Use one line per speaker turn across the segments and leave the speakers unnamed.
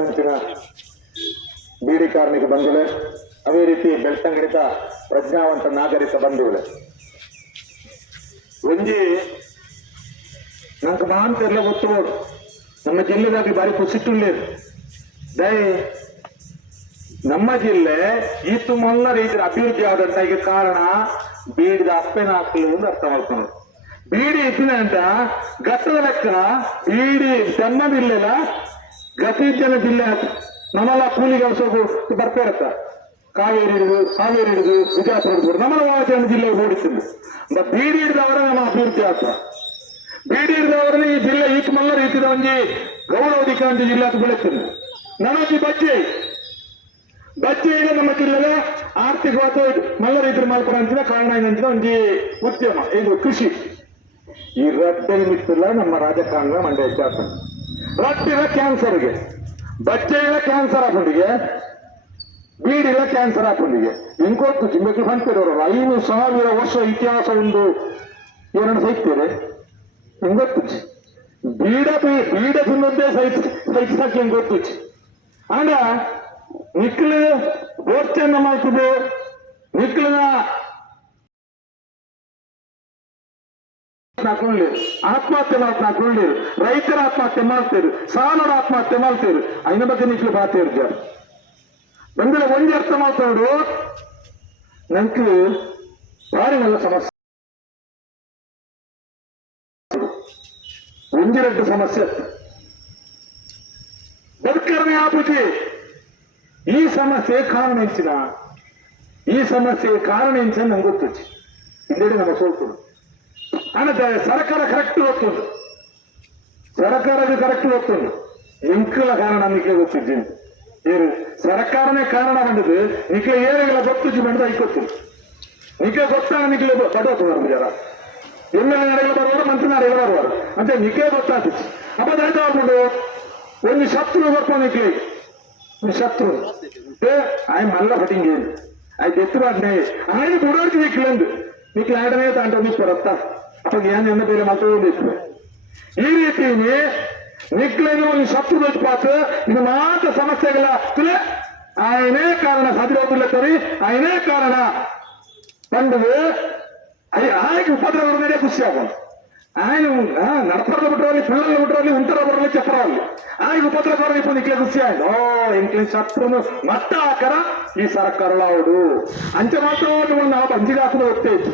ಹಂಚಿನ ಬೀಡಿ ಕಾರ್ಮಿಕ ಬಂಧುಗಳೇ, ಅದೇ ರೀತಿ ಬೆಳ್ತಂಗಡಿತ ಪ್ರಜ್ಞಾವಂತ ನಾಗರಿಕ ಬಂಧುಗಳೇ. ಒಂಜಿ ನಂಗೆ ಮಾಂತೆಲ್ಲ ಗೊತ್ತು ನಮ್ಮ ಜಿಲ್ಲೆದಾಗಿ ಬಾರಿ ಕುಸಿಟ್ಟು ದಯ ನಮ್ಮ ಜಿಲ್ಲೆ ಈತು ಮೊಲ್ಲ ರೀತಿಯ ಅಭಿವೃದ್ಧಿ ಆದಂತ ಈಗ ಕಾರಣ ಬೀಡಿದ ಅಪ್ಪೆನ ಹಾಕಲು ಅಂತ ಅರ್ಥ ಮಾಡ್ಕೊಂಡು ಬೀಡಿ ಇತ್ತಿನ ಅಂತ ಗಟ್ಟದ ಲೆಕ್ಕ ಬೀಡಿ ತೆಮ್ಮದಿಲ್ಲ ಗತಿ ಜನ ಜಿಲ್ಲೆ ನಮ್ಮೆಲ್ಲ ಕೂಲಿಗೆ ಹೊಸೋಗು ಬರ್ತಾ ಇರತ್ತ. ಕಾವೇರಿ ಹಿಡಿದು ಕಾವೇರಿ ಹಿಡಿದು ವಿಜಯಪುರ ಹಿಡಿದು ನಮ್ಮಲ್ಲ ವಾಚನ ಜಿಲ್ಲೆ ಓಡಿಸಿದ್ದು ಬೀಡಿ ಹಿಡಿದವರ ನಮ್ಮ ಅಭಿವೃದ್ಧಿ ಆಗ್ತದೆ ಬೀಡಿ ಹಿಡಿದವರನ್ನ ಈ ಜಿಲ್ಲೆ ಈಚ ಮಲ್ಲ ರೀತಿದ ಒಂಜಿ ಗೌರವಧಿಕ ಒಂದು ಜಿಲ್ಲೆ ಅಂತ ಬೆಳೆಸಿದ್ರು ನನಗೆ ಬಜ್ಜೆ. ಬಜ್ಜೆ ಈಗ ನಮ್ಮ ಜಿಲ್ಲೆಗೆ ಆರ್ಥಿಕವಾದ ಮಲ್ಲ ರೈತರು ಮಾಡ್ಕೊಡಂತಿನ ಕಾರಣ ಏನಂತ ಒಂದು ಉದ್ಯಮ, ಇದು ಕೃಷಿ. ಈ ರಡ್ಡೆ ಮಿತ್ತಿಲ್ಲ ನಮ್ಮ ರಾಜಕಾರಣ ಮಂಡ್ಯ ಹೆಚ್ಚಾಗ್ತದೆ ರಟ್ಟಿಲ್ಲ ಕ್ಯಾನ್ಸರ್ಗೆ ಬಚ್ಚೆ ಇಲ್ಲ ಕ್ಯಾನ್ಸರ್ ಹಾಕೊಂಡಿಗೆ ಬೀಡಿಲ್ಲ ಕ್ಯಾನ್ಸರ್ ಹಾಕೊಂಡಿಗೆ. ಇಂಕೊತ್ತು ಚಿಂಬಕ್ಕೆ ಬಂತಿರೋರು, ಐದು ಸಾವಿರ ವರ್ಷ ಇತಿಹಾಸ ಒಂದು ಏನನ್ನು ಸಹಿತೀರಿ ಹಿಂಗೊತ್ತು ಬೀಡ ಬೀಡ ತಿನ್ನೋದೇ ಸಹಿತ ಸೈತ್ಸಕ್ಕೆ ಹೆಂಗ್ ಗೊತ್ತು ಆಂಡ ನಿಕ್ಲು ಓರ್ಚನ್ನ ಮಾಡ್ತಿದ್ದು. ನಿಕ್ಲನ ತಗೊಂಡಿರು ಆತ್ಮಹತ್ಯೆ ಮಾಡಿ ತಗೊಂಡಿರು ರೈತರ ಆತ್ಮಹತ್ಯೆ ಮಾಡ್ತೀರಿ. ಸಾಲದ ಆತ್ಮಹತ್ಯೆ ಮಾಡ್ತೀರಿ. ಐನ ಬಗ್ಗೆ ನಿಕ್ಲು ಬಾತಿರ್ಜ ಬಂದಿಲ್ಲ ಒಂದೇ ಅರ್ಥ ಮಾಡ್ಕೊಂಡು ನಂಕು ಬಾರಿನಲ್ಲ ಸಮಸ್ಯೆ. ಒಂದೆರಡು ಸಮಸ್ಯೆ. ಬದುಕರಣೆ ಆಪುಜಿ ಈ ಸಮಸ್ಯೆ ಕಾರಣ ಹೆಂಚಿನ ಈ ಸಮಸ್ಯೆ ಕಾರಣ ಹೆಂಚ ನಂಗೆ ಗೊತ್ತು ಇಲ್ಲೇ ನಮ್ಮ ಸೋಲ್ಕೊಡು. ಹಣ ಸರ್ಕಾರ ಕರೆಕ್ಟ್ ಗೊತ್ತುಂಟು ಸರ್ಕಾರದ ಕರೆಕ್ಟ್ ಗೊತ್ತುಂಟು ಎಂಕಲ ಕಾರಣ ನಿಕ್ಲೆ ಗೊತ್ತಿದ್ದೀನಿ ಏನು ಸರ್ಕಾರನೇ ಕಾರಣ ಬಂದದ್ದು ನಿಕ್ಲೆ ಏನೆಲ್ಲ ಗೊತ್ತಿಚ್ಚಿ ಬಂದ ಐಕೊತ್ತು ನಿಕ್ಲೆ ಗೊತ್ತಾಗ ನಿಕ್ಲೆ ಬಡವತ್ತು ಬರೋದು ಜರ ಎಮ್ ಎಲ್ ನಡೆಗಳು ಬರುವರು ಮಂತ್ರಿ ನಡೆಗಳು ಬರುವರು ಅಂತ ನಿಕ್ಲೆ ಗೊತ್ತಾಗ್ತಿತ್ತು ಅಪ್ಪ ದಾಯ್ತ ಆಗ್ಬಿಟ್ಟು ಒಂದು ಶತ್ರು ಬರ್ಪ ನಿಕ್ಲೆ ಒಂದು ಶತ್ರು ಏ ಆಯ್ ಮಲ್ಲ ಫಟಿಂಗ್ ಏನು ಆಯ್ತು ಎತ್ತುವಾಡ್ನೆ ఆయన బుడోడికి నీకులేదు నీకు ఆడనే దాంట్లో నీకు పడత్త అప్పుడు నేను ఎన్న పేరు మాత్రం ಈ ರೀತಿನೇ ನಿಕ್ಲೆಗೆ ಒಂದು ಶತ್ರು ಬೆಚ್ಪಾತು ಇದು ಮಾತ್ರ ಸಮಸ್ಯೆಗಳ ತುಲೆ ఆయనే కారణ సదిరోతుల తరి ఆయనే కారణ పండుగ అవి ఆయనకి ఉపద్రవం ఉండేదే ఖుషి అవ్వం ఆయన నడపడలు బిడ్డవాలి పిల్లలు బిడ్డవాలి ఉంటారో బిడ్డలు చెప్పరాలి ఆయన ఉపద్రవం ఇప్పుడు ఇంట్లో ఖుషి ఆయన ఓ ఇంట్లో శత్రును మట్ట ఆకర ఈ సరకరలావుడు అంచె మాత్రం నువ్వు నా పంచిగాసులు వచ్చేది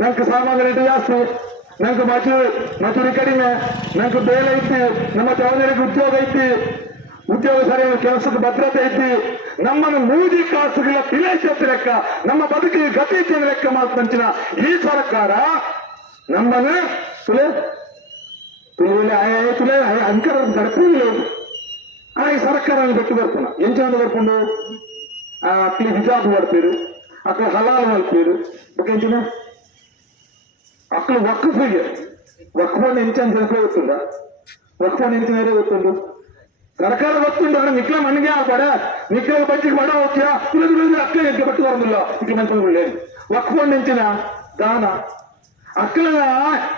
ನಂಗೆ ಸಾಮಾನ್ಯ ರೇಟ್ ಜಾಸ್ತಿ. ನಂಗೆ ಮಜೂರಿ ಮಜೂರಿ ಕಡಿಮೆ. ನಂಗೆ ಬೇಲೆ ಐತಿ. ನಮ್ಮ ಚೌಧರಿಗೆ ಉದ್ಯೋಗ ಐತಿ. ಉದ್ಯೋಗ ಸರಿಯಾದ ಕೆಲಸದ ಭದ್ರತೆ ಐತಿ. ನಮ್ಮನ್ನು ಮೂಜಿ ಕಾಸುಗಳ ಪಿಲೇಚತ್ ಲೆಕ್ಕ, ನಮ್ಮ ಬದುಕಿಗೆ ಗತಿ ಲೆಕ್ಕ ಮಾತಂಚಿನ ಈ ಸರ್ಕಾರ ನಮ್ಮನ್ನು ತುಲೆ ತುಲೆ ಆಯ ತುಲೆ ಅಂಕರ ಗಡಪಿಲ್ಲ ಆ, ಈ ಸರ್ಕಾರ ಬಿಟ್ಟು ಬರ್ತಾನ. ಎಂಚಂದ ಬರ್ಕೊಂಡು, ಆ ಅಕ್ಕಿ ಹಿಜಾಬ್ ಮಾಡ್ತೀರು ಅಕ್ಕ ಹಲಾಲ್ ಮಾಡ್ತೀರು. ಬಗ್ಗೆ అక్కడ వక్ఫ్ వక్ఫ్ ఎంచని తెలిపే వస్తుందా వక్ఫ్ ఎంచినరే వస్తుండు ಸರ್ಕಾರ ಗೊತ್ತುಂಟು ಅಂದ್ರೆ ನಿಕ್ಲ ಮಣ್ಣಿಗೆ ಆಗ್ಬೇಡ ನಿಕ್ಲ ಬಜ್ಜಿಗೆ ಬಡ ಹೋಗ್ತೀಯಾ ತುಳಿದು ತುಳಿದು ಅಕ್ಕ ಎಗ್ಗೆ ಬಟ್ಟು ಬರೋದಿಲ್ಲ ಇಕ್ಕೆ ಮನ್ಕೊಂಡ್ಬಿಡ್ಲೆ ವಕ್ಫ್ ಎಂಚಿನ ದಾನ ಅಕ್ಕಲ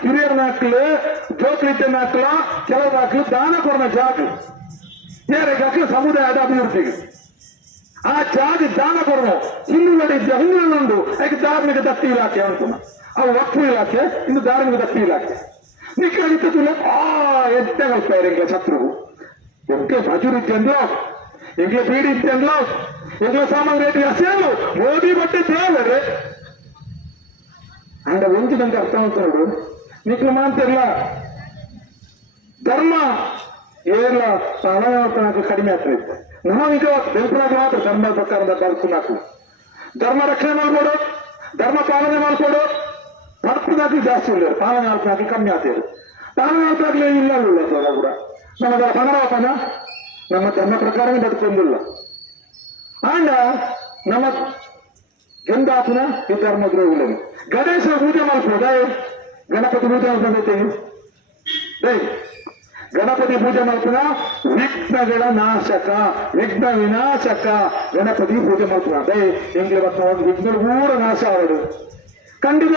ಹಿರಿಯರ ನಾಕ್ಲು ಜೋಕ್ರಿದ್ದ ನಾಕ್ಲ ಕೆಲವು ನಾಕ್ಲು ದಾನ ಕೊಡನ ಜಾಗ ಯಾರಿಗೆ ಅಕ್ಕಲ ಸಮುದಾಯದ ಅಭಿವೃದ್ಧಿಗೆ ಆ ಜಾಗ ದಾನ ಕೊಡನು ಹಿಂದುಗಡೆ ಇದ್ದ ಹಿಂದುಗಡೆ ಅದಕ್ಕೆ ಧಾರ್ಮಿಕ ದತ್ತಿ ಇಲಾಖೆ ಅಂತಾನ ಅವು ವಕ್ಫು ಇಲಾಖೆ ಇನ್ನು ಧಾರ್ಮಿಕ ದಕ್ಷಿಣ ಇಲಾಖೆ ನಿಕ್ಕಾಗಿತ್ತು ತುಲೆ ಆ, ಎಂತ ಕಲ್ಪಾರ ಎಂಗ್ಲ ಶತ್ರುವು ಎಂಕೆ ಭಜುರ್ ಇದ್ದೆಂದು ಎಂಗ್ಲ ಬೀಡಿ ಇದ್ದೆಂದು ಎಂಗ್ಲ ಸಾಮಾನ್ ರೇಟ್ ಅಸೇನು ಮೋದಿ ಬಟ್ಟೆ ದೇವರೇ. ಅಂಡ ಒಂದು ನಂಗೆ ಅರ್ಥ ಅಂತ ನೋಡು. ನಿಕ್ಲ ಮಾಂತಿರ್ಲ ಧರ್ಮ ಏರ್ಲ ಹಣಕ್ಕೆ ಕಡಿಮೆ ಆಗ್ತಾ ಇತ್ತು. ನಾವೀಗ ಬೆಂಪುರಾಗ ಮಾತ್ರ ಧರ್ಮ ಪ್ರಕಾರದ ಬದುಕು ಧರ್ಮ ರಕ್ಷಣೆ ಮಾಡ್ಕೊಡು. ಧರ್ಮ ಪಾಲನೆ ಮಾಡ್ಕೊಡು ತಪ್ಪದಾಗಿ ಜಾಸ್ತಿ ಇಲ್ಲ ನಾಲ್ಕು ಆಗ್ತಾಗಿ ಕಮ್ಮಿ ಆಗ್ತದೆ ನಾಲ್ಕು ಆಗ್ತಾಗ್ಲೇ ಇಲ್ಲ ಇಲ್ಲ ಸರ್ ಕೂಡ. ನಮ್ಮದ ಪನರಾಪನ ನಮ್ಮ ಧರ್ಮ ಪ್ರಕಾರವೇ ಬದುಕೊಂಡಿಲ್ಲ ಆಂಡ ನಮ್ಮ ಗಂಧಾತನ ಈ ಧರ್ಮ ದ್ರೋಹಿಗಳು ಗಣೇಶ ಪೂಜೆ ಮಾಡ್ಬೋದಾ? ಗಣಪತಿ ಪೂಜೆ ಮಾಡ್ಬೋದೈತೆ ಗಣಪತಿ ಪೂಜೆ ಮಾಡ್ತಾನ ವಿಘ್ನಗಳ ನಾಶಕ, ವಿಘ್ನ ವಿನಾಶಕ ಗಣಪತಿ ಪೂಜೆ ಮಾಡ್ತಾನ ಡೇ ಹೆಂಗ್ಲೆ ಬರ್ತಾವ ವಿಘ್ನ ಪೂರ ನಾಶ ಅವರು ಖಂಡಿತ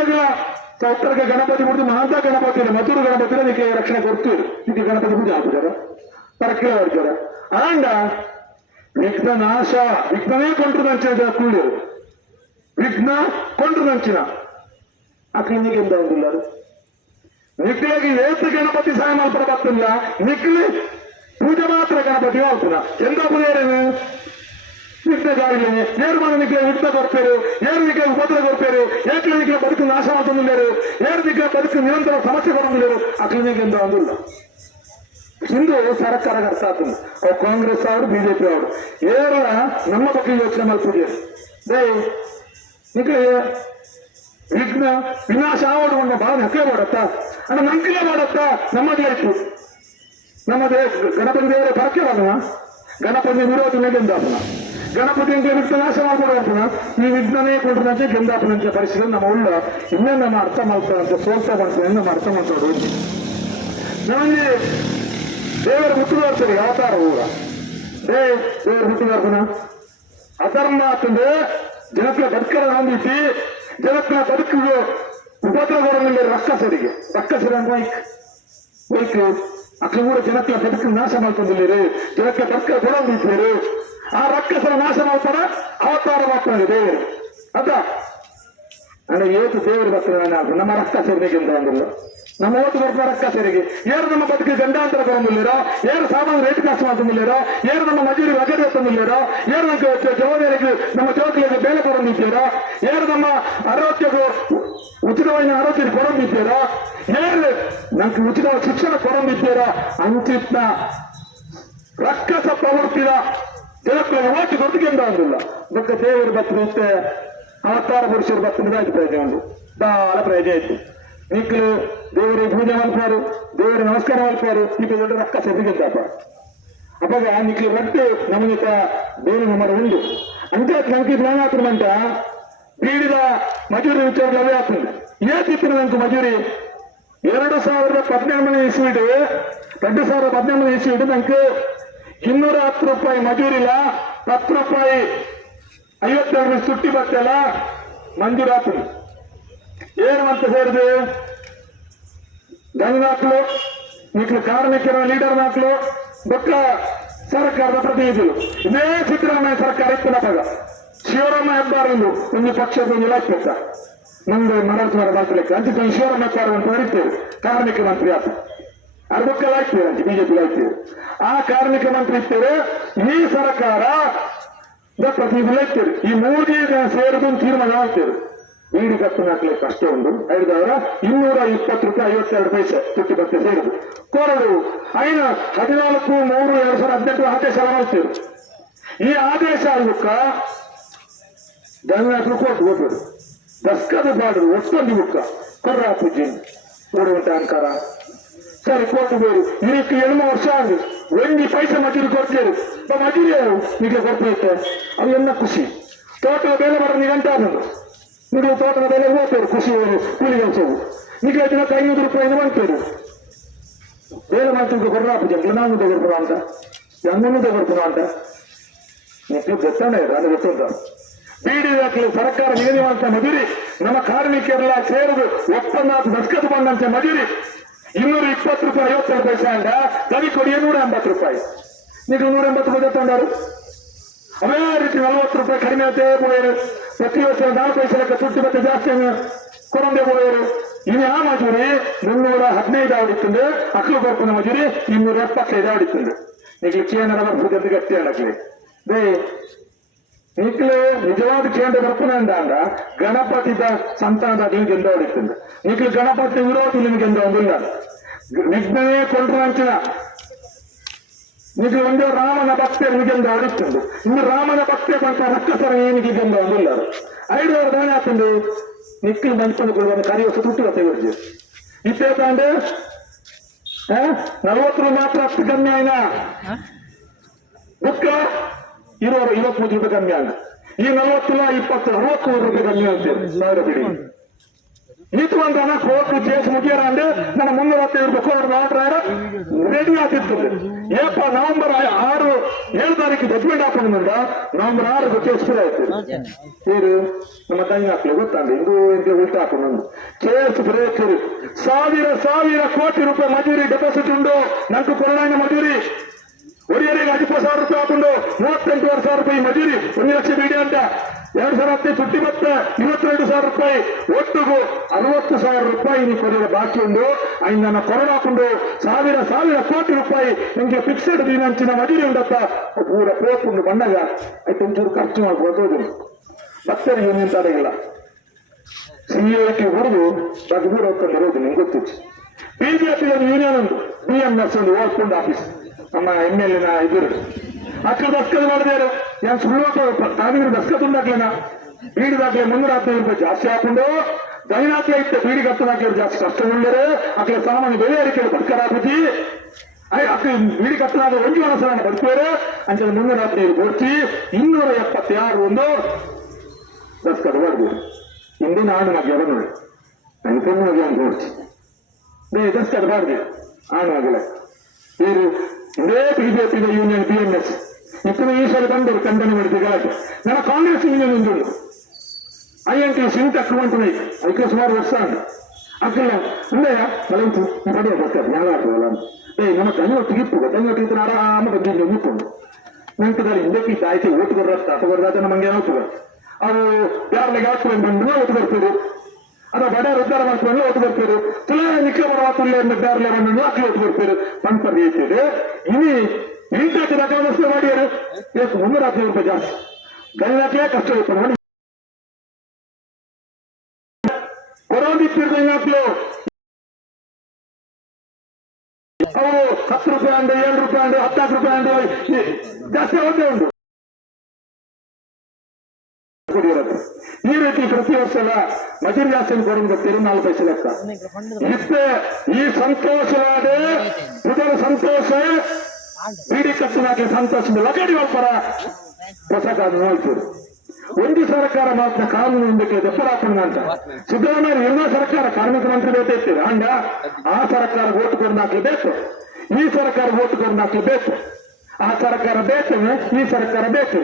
ಚೌತ್ರಕ್ಕೆ ಗಣಪತಿ ಪೂಜೆ ಮಾಂತ ಗಣಪತಿ ಇಲ್ಲ ಮಧುರ ಗಣಪತಿ ನಿಮಗೆ ರಕ್ಷಣೆ ಕೊಡ್ತೀರಿ ಇದು ಗಣಪತಿ ಪೂಜೆ ಆಗ್ಬಿಟ್ಟಾರ ಪರಕೆ ಹೊಡ್ತಾರ ಆಂಡ ವಿಘ್ನ ನಾಶ ವಿಘ್ನನೇ ಕೊಂಡ್ರು ನಂಚಿನ ಕೂಳಿರು ವಿಘ್ನ ಕೊಂಡ್ರು ನಂಚಿನ ಆ ಕ್ಲಿನಿಕ್ ಎಂದ ಒಂದಿಲ್ಲ ನಿಕ್ಲಿಗೆ ಏತು ಗಣಪತಿ ಸಹಾಯ ಮಾಡ್ತಾರೆ ಬರ್ತಿಲ್ಲ ನಿಕ್ಲಿ ಪೂಜೆ ಮಾತ್ರ ಗಣಪತಿ ಹೋಗ್ತಾನ ಎಂದ ಏರು ಮನೆ ನಿಕ್ಲೆ ವಿಘ್ನ ಕೊಡ್ತೇರು ಏರು ನಿಕ್ಲೆ ಉಪದ್ರ ಕೊಡ್ತೇರು ಏಕ್ಲೆ ನಿಕ್ಲೆ ಬದುಕು ನಾಶ ಮಾಡ್ಕೊಂಡಿಲ್ಲೇರು ಏರು ನಿಕ್ಲೆ ಬದುಕು ನಿರಂತರ ಸಮಸ್ಯೆ ಕೊಡೋದಿಲ್ಲೇರು ಆ ಕ್ಲಿನಿಕ್ ಎಂದ ಒಂದಿಲ್ಲ ಹಿಂದೂ ಸರ್ಕಾರ ಅರ್ಥ ಆಗ್ತದೆ. ಅವ್ರು ಕಾಂಗ್ರೆಸ್ ಅವರು, ಬಿಜೆಪಿ ಅವರು. ಏರ ನಮ್ಮ ಬಗ್ಗೆ ಯೋಚನೆ ಮಾಡ್ತಿದ್ದೀರಿ ದೇ ನಿಕ್ಲೆ ವಿಘ್ನ, ವಿನಾಶ ಆವಡವನ್ನು ಬಹಳ ಹಕ್ಕೆ ಮಾಡತ್ತಾ? ಅಣ್ಣ ನಂಕಿಲೆ ಮಾಡತ್ತ? ನಮ್ಮದೇ ಆಯ್ತು ನಮ್ಮದೇ ಗಣಪತಿ ದೇವರ ಪರಕೆ ಬರೋಣ ಗಣಪತಿ ವಿರೋಧ ಗೆಂದಾಪನ ಗಣಪತಿ ಗಣಪತಿಯಿಂದ ನಾಶ ಮಾಡ್ಕೊಡುವಂಥ ಈ ವಿಜ್ಞಾನೇ ಕೊಟ್ಟಿದಂತೆ ಗಂಧಾಪುರಂತೆ ಪರಿಸ್ಥಿತಿ ನಮ್ಮ ಉಳ್ಳ ಇನ್ನೇ ನಮ್ಮ ಅರ್ಥ ಮಾಡ್ತಾರಂತೆ ಸೋರ್ಸ ಮಾಡ್ತಾರೆ ನಮ್ಮ ಅರ್ಥ ಮಾಡ್ತಾರೆ ನಮ್ಮಲ್ಲಿ ದೇವರ ಹುಟ್ಟುಗಾರ್ತಾರೆ ಅವತಾರ ಹೋಗ ಏ, ದೇವರ ಹುಟ್ಟುಗಾರ್ದನ ಅಧರ್ಮ ಅಂತಂದ್ರೆ ಜನಕ್ಕೆ ಬದುಕರ ನಂಬಿಸಿ ಜನಕ್ಕೆ ಬದುಕಿದ್ರು ಉಪದ್ರವರಲ್ಲಿ ರಕ್ಕ ಸರಿಗೆ. ರಕ್ಕ ಸರಿ ರಕ್ಕಸರ ಬೈಕ್ ಬೈಕ್ ಅಕ್ಕ ಕೂಡ ಜನಕ್ಕೆ ಬದುಕು ನಾಶ ಮಾಡ್ಕೊಂಡಿದ್ದೀರಿ. ಜನಕ್ಕೆ ಬದುಕ ಕೊಡೋದಿದ್ದೀರಿ ಆ ರಕ್ಕಸರ ನಾಶನ ಅವತಾರ ಮಾತ್ರ ದೇವರು ಅದ ನನಗೆ ಏತು ದೇವರು ಬರ್ತಾರೆ ನಮ್ಮ ರಕ್ತ ಸೇರಿಗೆ ಅಂತ ಅಂದಿಲ್ಲ ನಮ್ಮ ಓಟು ಬರ್ತಾರೆ ರಕ್ತ ಸೇರಿಗೆ ಏರು ನಮ್ಮ ಬದುಕಿಗೆ ಗಂಡಾಂತರ ಬರಂದಿಲ್ಲಿರೋ ಏರು ಸಾಮಾನು ರೇಟ್ ಕಾಸು ಮಾಡ್ಕೊಂಡಿಲ್ಲರೋ ಏರು ನಮ್ಮ ಮಜೂರಿ ವಗಡೆ ಎತ್ತಂದಿಲ್ಲರೋ ಏರು ನಮ್ಮ ಜವಾಬ್ದಾರಿಗೆ ನಮ್ಮ ಚೌಕಿಗೆ ಬೇಲೆ ಕೊಡಂದಿದ್ದೀರೋ ಏರು ನಮ್ಮ ಆರೋಗ್ಯಗೂ ಉಚಿತವಾಗಿ ಆರೋಗ್ಯ ಕೊಡಂದಿದ್ದೀರೋ ಏರು ನಮ್ಗೆ ಉಚಿತವಾದ ಶಿಕ್ಷಣ ಕೊಡಂದಿದ್ದೀರೋ ಅಂಚಿತ್ನ ರಕ್ಕಸ ಪ್ರವೃತ್ತಿನ ಜನಕ್ಕೆ ಓಟಿ ಕೊಟ್ಟಿಗೆಂದ ಅಂದಿಲ್ಲ ಬೊಕ್ಕ ದೇವರು ಬತ್ತನಿತ್ತೆ ಅವತಾರ ಪುರುಷರು ಬತ್ತನಿದಾಯ್ತು ಪ್ರಯೋಜನ ಉಂಟು. ಬಹಳ ಪ್ರಯೋಜನ ಆಯ್ತು ನಿಕ್ಲು ದೇವರಿಗೆ ಪೂಜೆ ಮಾಡ್ತಾರೆ, ದೇವರಿಗೆ ನಮಸ್ಕಾರ ಮಾಡ್ತಾರೆ ಈ ದೊಡ್ಡ ರಕ್ಕ ಸೆದಿಗೆದ್ದಪ್ಪ ಅವಾಗ ನಿಕ್ಲು ರಟ್ಟು ನಮಗೆ ಬೇರೆ ಮರ ಉಂಡು ಅಂತ ನಮ್ಗೆ ಪ್ಲಾನ್ ಅಂತ ಬೀಡಿದ ಮಜೂರಿ ವಿಚಾರ ಅವೇ ಆಗ್ತದೆ. ಏತಿತ್ತು ನಂಗೆ ಮಜೂರಿ ಎರಡು ಸಾವಿರದ ಹದಿನೇಳನೇ ಇಸ್ವಿಡು ಎರಡು ಸಾವಿರದ ಹದಿನೇಳನೇ ಇಸ್ವಿಡು ನಂಗೆ ಇನ್ನೂರ ಹತ್ತು ರೂಪಾಯಿ ಮಜೂರಿಲ್ಲ, ಹತ್ತು ರೂಪಾಯಿ ಐವತ್ತೆರಡು ಸುಟ್ಟಿ ಬರ್ತಲ್ಲ ಮಂಜೂರಾತು ಏನು ಅಂತ ಗಂಗ ಗಂಗಾಕ್ಲು మీకు ಕಾರ್ಮಿಕರ, ಲೀಡರ್ ನಾಕ್ಲು ಬೊಕ್ಕ ಸರ್ಕಾರದ ಪ್ರತಿನಿಧಿಗಳು. ಇದೇ ಸಿದ್ದರಾಮಯ್ಯ ಸರ್ಕಾರ ಇತ್ತು ನಮಗ ಶಿವರಾಮ ಹೆಬ್ಬಾರನ್ನು ಒಂದು ಪಕ್ಷದ ಒಂದು ಇಲಾಖೆಕ್ಕ ನಮ್ದು ಮರಾಠವಾಡ ದಾಖಲೆಕ್ಕ ಅಂತ ಶಿವರಾಮ ಹೆಬ್ಬಾರ ಅಂತ ಹೇಳಿದ್ದೇವೆ ಕಾರ್ಮಿಕ ಮಂತ್ರಿ ಆತ ಅದಕ್ಕೆಲ್ಲ ಆಗ್ತೇವೆ ಅಂತ ಬಿಜೆಪಿ ಆಗ್ತೇವೆ ಆ ಕಾರ್ಮಿಕ ಮಂತ್ರಿ ಇರ್ತೇವೆ ಈ ಸರ್ಕಾರ ಪ್ರತಿನಿಧಿ ಇರ್ತೇವೆ ಈ ಮೋದಿ ಸೇರಿದು ತೀರ್ಮಾನ ಆಗ್ತೇವೆ ಬೀಡಿ ಕಟ್ಟು ಹಾಕ್ಲಿಕ್ಕೆ ಅಷ್ಟೇ ಒಂದು ಐದವರ ಇನ್ನೂರ ಇಪ್ಪತ್ತು ರೂಪಾಯಿ ಐವತ್ತೆರಡು ಪೈಸೆ ತುಟ್ಟಿ ಭತ್ತೆ ಸೇರಿದು ಕೊರಡು ಐನ ಹದಿನಾಲ್ಕು ಮೂರು ಎರಡ್ ಸಾವಿರದ ಹದಿನೆಂಟು ಆದೇಶ ಮಾಡ್ತೇವೆ ಈ ಆದೇಶ ಆಗ್ಬೇಕ ಗಂಗಾತ್ರು ಕೋರ್ಟ್ ಹೋಗ್ಬೇಕು ದಸ್ಕದ ಬಾಡು ಒತ್ತೊಂದು ಬುಕ್ಕ ಕೊರ್ರ ಪೂಜೆ ಮೂಡುವಂತ ಅಹಂಕಾರ ಸರಿ ಕೋರ್ಟ್ ಬೇರು ಇದಕ್ಕೆ ಎಣ್ಣು ವರ್ಷ ಆಗಿ. ಒಂದು ಪೈಸೆ ಮಜೂರಿ ಕೊಡ್ತೇವೆ ಮಜೂರಿ ಯಾರು ಈಗ ಕೊಡ್ತೈತೆ. ಅದು ಎಲ್ಲ ಖುಷಿ. ತೋಟದ ಬೆಲೆ ಬರ ಅನ್ನೋದು ನೀವು ತೋಟದ ಬೆಲೆ ಹೋಗ್ತೇವೆ, ಖುಷಿ ಕೂಲಿ ಕೆಲಸವು. ಈಗ ದಿನಕ್ಕೆ ಐನೂರು ರೂಪಾಯಿ ಮಾಡ್ತೇವೆ. ಬೇರೆ ಮಾಡ್ತೀವಿ ಕೊಡ್ರ ಪೂಜೆ ನಾನು ತೆಗೆದುಕೊಡ ಅಂತ? ಹೆಂಗನ್ನು ತೆಗೆದುಕೊಡ ಅಂತ? ನಿಮಗೆ ಗೊತ್ತಾನೆ ಅದು ಗೊತ್ತುಂಟ. ಬೀಡಿ ದಾಖಲೆ ಸರ್ಕಾರ ನಿಗದಿವಂತ ಮಜೂರಿ, ನಮ್ಮ ಕಾರ್ಮಿಕರೆಲ್ಲ ಸೇರಿದು ಒಪ್ಪಂದ ದಸ್ಕತ್ ಬಂದಂತೆ ಮಜೂರಿ. ಇನ್ನೂರ ಇಪ್ಪತ್ತು ರೂಪಾಯಿ, ಐವತ್ತು ಪೈಸೆ ಅಂಡ ಕವಿ ಕೊಡಿಯ ನೂರ ಎಂಬತ್ತು ರೂಪಾಯಿ. ನೀವು ನೂರ ಎಂಬತ್ತು ರೂಪಾಯಿ ತಂದರು ಅದೇ ರೀತಿ ನಲವತ್ತು ರೂಪಾಯಿ ಕಡಿಮೆ ಆಗುತ್ತೆ ಬೋಯರು ಪ್ರತಿ ವರ್ಷ ನಾಲ್ಕು ಪೈಸೆ ಲೆಕ್ಕ ತುಟ್ಟಿ ಮತ್ತೆ ಜಾಸ್ತಿ ಕೊಡಂದೆ ಬೋಯರು ಇನ್ನು ಆ ಮಜೂರಿ? ಮುನ್ನೂರ ಹದಿನೈದು ಆಡಿತ್ತಂದ್ರೆ ಅಕ್ಕಲು ಬರ್ಕೊಂಡ ಮಜೂರಿ ಇನ್ನೂರ ಎಪ್ಪತ್ತೈದು ಆಡಿತ್ತಂದ್ರೆ ಈಗ ಚೇನ ಬರ್ಬೋದು ಗಟ್ಟಿ ಆಡಕ್ಲಿ ಬೇ ನಿಕ್ಲೆ ನಿಜವಾದ ಕೇಂದ್ರ ತಪ್ಪನ ಅಂದಾಗ ಗಣಪತಿದ ಸಂತಾನದ ನಿಮಗೆ ಎಂದ ಹೊಡಿತದೆ ನಿಕ್ಲು ಗಣಪತಿ ವಿರೋಧಿ ನಿಮಗೆ ಎಂದ ಒಂದಿಲ್ಲ ನಿಗ್ನೇ ಕೊಂಡ್ರ ಅಂಚಿನ ನಿಜ ಒಂದು ರಾಮನ ಭಕ್ತಿ ನಿಮಗೆಂದು ಹೊಡಿತದೆ ಇನ್ನು ರಾಮನ ಭಕ್ತಿ ಬಂತ ರಕ್ಕಸರ ಏನಿಗೆ ಎಂದ ಒಂದಿಲ್ಲ ಐದು ವರ್ಷ ದಾನೆ ಹಾಕೊಂಡು ನಿಕ್ಲು ಮಂಚಕೊಂಡು ಕೊಡುವ ಕರೆಯುವ ಸುಟ್ಟು ತೆಗೆದು ಇತ್ತೇ ತಾಂಡೆ ನಲವತ್ತು ಮಾತ್ರ ಅಷ್ಟು ಕಮ್ಮಿ ಆಯ್ನಾ ಬುಕ್ಕ ಇರೋರು ಇವತ್ಮೂರು ರೂಪಾಯಿ ಕಮ್ಮಿ ಆಗ. ಈ ನಲವತ್ತಲ್ಲ ಇಪ್ಪತ್ತು ಅರವತ್ಮೂರು ರೂಪಾಯಿ ಕಮ್ಮಿ ಆಗ್ತದೆ ಸಾವಿರ ಬಿಡಿ. ನೀತು ಒಂದು ಹಣ ಕೋರ್ಟ್ ಕೇಸ್ ಮುಗಿಯರ ಅಂದ್ರೆ ನನ್ನ ಮುನ್ನೂರ ಹತ್ತೈದು ರೂಪಾಯಿ ಕೋರ್ಟ್ ಮಾಡ್ರ ರೆಡಿ ಆಗ್ತಿರ್ತದೆ ಏಪ ನವೆಂಬರ್ ಆರು, ಏಳು ತಾರೀಕು ಜಜ್ಮೆಂಟ್ ಹಾಕೊಂಡು ಬಂದ. ನವೆಂಬರ್ ಆರು ಕೇಸ್ ಶುರು ಆಯ್ತು. ಏನು? ನಮ್ಮ ತಂಗಿ ಹಾಕ್ಲಿ ಗೊತ್ತಾ ಹಿಂದೂ ಇಂತ ಉಲ್ಟಾ ಹಾಕೊಂಡು ಕೇಸ್ ಬ್ರೇಕ್ ಸಾವಿರ ಸಾವಿರ ಕೋಟಿ ರೂಪಾಯಿ ಮಜೂರಿ ಡೆಪಾಸಿಟ್ ಉಂಟು. ನಂಟು ಕೊರೋನಾ ಮಜೂರಿ. ಹಾಕೊಂಡು ಮೂವತ್ತೆಂಟೂವರೆ ಸಾವಿರ ರೂಪಾಯಿ ಮಜೂರಿ, ಒಂದು ಲಕ್ಷ ಬಿಡಿ ಅಂತ ಎರಡು ಸಾವಿರ ಹತ್ತು ತುಟ್ಟಿ ಮತ್ತೆ ಇವತ್ತೆರಡು ಸಾವಿರ ರೂಪಾಯಿ ಒಟ್ಟಿಗೂ ಅರವತ್ತು ಸಾವಿರ ರೂಪಾಯಿ ನೀವು ಕೊಡೋದು ಬಾಕಿ ಉಂಡು. ಐನ ಕೊರಡಾಕೊಂಡು ಸಾವಿರ ಸಾವಿರ ಕೋಟಿ ರೂಪಾಯಿ ನಿಮಗೆ ಫಿಕ್ಸೆಡ್ ದಿನಂಚಿನ ಮಜೂರಿ ಉಂಡತ್ತ ಪೂರ ಪೋಪುಂಡು ಬಂದಾಗ ಆಯ್ತು ಒಂಚೂರು ಖರ್ಚು ಮಾಡ್ಬೋದು ಮತ್ತೆ ನೀವು ನಿಂತಾಡಿಲ್ಲ ಎಕ್ಕೆ ಹೊರದು ಬಗ್ಗೆ ಹೋಗ್ಕೊಂಡು ಇರೋದು ನಿಮ್ಗೆ ಗೊತ್ತಿತ್ತು. ಬಿಜೆಪಿ ಯೂನಿಯನ್ ಒಂದು ಬಿ ಎಂ ಎಸ್ ಒಂದು ಓದ್ಕೊಂಡು ಆಫೀಸ್ ನಮ್ಮ ಎಂ ಎಲ್ ಎನ ಇದ್ರು ಅಕ್ಕ ದಸ್ಕತ್ ಮಾಡಿದ್ರು ಏನ್ ಸುಳ್ಳು ತಾನಿದ್ರು ದಸ್ಕತ್ ಉಂಡಾಕ್ಲೇನ ಬೀಡಿದಾಕ್ಲೆ ಮುನ್ನೂರ ಹದಿನೈದು ರೂಪಾಯಿ ಜಾಸ್ತಿ ಹಾಕೊಂಡು ದೈನಾಕ್ಲೆ ಇತ್ತು. ಬೀಡಿಗೆ ಹತ್ತನಾಕ್ಲೆ ಜಾಸ್ತಿ ಕಷ್ಟ ಉಳ್ಳರು. ಅಕ್ಲೆ ಸಾಮಾನ್ಯ ಬೆಲೆ ಏರಿಕೆ ಅಯ್ಯ ಅಕ್ಕ ಬೀಡಿ ಕತ್ತನಾಗ ಒಂದು ಮನಸ್ಸನ್ನ ಬದುಕೋರು ಅಂಚೆ ಮುನ್ನೂರ ಹದಿನೈದು ಕೊಡ್ತಿ ಇನ್ನೂರ ಎಪ್ಪತ್ತಾರು ಒಂದು ದಸ್ಕತ್ ಮಾಡ್ಬೋದು ಇಂದಿನ ನಾನು ಮಧ್ಯ ಬಂದು ನನಗೆ ಮಧ್ಯ ಅಂತ ನೋಡ್ತಿ ಬೇ ದಸ್ಕತ್ ಬಾರ್ದು. ಆಗಲ್ಲ ಇವರು ಇದೇ BJP union B N S ಇತರ ಈ ಸರಿ ಬಂದರು ಖಂಡನೆ ಮಾಡಿದ ಗಲಾಟೆ ನನ್ನ ಕಾಂಗ್ರೆಸ್ ಯೂನಿಯನ್ ಒಂದು. ಐ ಎನ್ ಟಿ ಸೀಟ್ ಹಾಕುವಂತನೈ ಅದಕ್ಕೆ ಸುಮಾರು ವರ್ಷ ಆಗ ಅಕ್ಕಿಲ್ಲ ಇಲ್ಲೇ ಕೆಲವು ಪಡೆಯ ಬರ್ತಾರೆ ಯಾರಾಗಲ್ಲ ಏ ನಮ್ಮ ತಂಗ ತೀರ್ಪು ತಂಗ ತೀರ್ಪು ಆರಾಮ ಬಗ್ಗೆ ನಿಂತ್ಕೊಂಡು ನಿಂತದಲ್ಲಿ ಹಿಂದಕ್ಕೆ ಆಯ್ತು. ಓಟ್ ಬರ್ರತ್ತ ಅಥವಾ ನಮಗೆ ಯಾವ್ದು ಅವರು ಯಾರಿಗೆ ಹಾಕ್ಕೊಂಡು ಬಂದ್ರೆ ಓಟ್ ಬರ್ತೀರಿ. ಅದ ಬಡ ಉದ್ಧಾರ ಮಾಡ್ಕೊಂಡು ಓಟು ಬರ್ತೀರಿ ತುಲಾ ನಿಕ್ಕ ಬರುವ ತುಲ್ಯ ಬೇರೆ ಬಂದು ಅಕ್ಕಿ ಓಟು ಬರ್ತೀರಿ ಪಂಪ ರೀತಿದೆ ಇನಿ ಇಂಟಕ್ಕೆ ದಾಖಲೆ ಮಾಡಿಯಾರು ಎಷ್ಟು ಮುನ್ನೂರ ಹದಿನೈದು ರೂಪಾಯಿ ಜಾಸ್ತಿ ಗೈನಾಕ್ಲೇ ಕಷ್ಟ ಇತ್ತು ನೋಡಿ ಕೊರೋನಿತ್ತಿರು ಗೈನಾಕ್ಲು ಅವು ಹತ್ತು ರೂಪಾಯಿ ಅಂಡು ಏಳು ರೂಪಾಯಿ ಅಂಡು ಹತ್ತಾರು ರೂಪಾಯಿ ಅಂಡು ಈ- ಜಾಸ್ತಿ ಅವತ್ತೇ ಉಂಟು ಕುಡಿಯೋದು. ಈ ರೀತಿ ಪ್ರತಿ ವರ್ಷದ ಮಜೂರಿ ಜಾಸ್ತಿ ತಿರುನಾಲ್ಕು ಗೊತ್ತಿರೋ ನಾಲ್ಕು ಪೈಸೆ ಲೆಕ್ಕ ಇಷ್ಟೇ ಈ ಸಂತೋಷವಾದ ಇದರ ಸಂತೋಷ ಕಟ್ಟಿನಾಗೆ ಸಂತೋಷದ ಲಗಡಿ ಒಬ್ಬರ ಹೊಸ ಕಾನೂನು ಒಂದು ಸರ್ಕಾರ ಮಾತ್ರ ಕಾನೂನು ಹಿಂದಕ್ಕೆ ದಪ್ಪರಾಪಣ್ಣ ಅಂತ. ಸಿದ್ದರಾಮಯ್ಯ ಎಲ್ಲ ಸರ್ಕಾರ ಕಾರ್ಮಿಕ ಮಂತ್ರಿ ಬೇಕಿತ್ತು ಅಂಡ, ಆ ಸರ್ಕಾರ ಓಟ್ ಕೊಂಡು ಹಾಕಲೇಬೇಕು ಈ ಸರ್ಕಾರ ಓಟ್ ಕೊಂಡು ಹಾಕಲೇಬೇಕು ಆ ಸರ್ಕಾರ ಬೇಕೇನೆ, ಈ ಸರ್ಕಾರ ಬೇಕು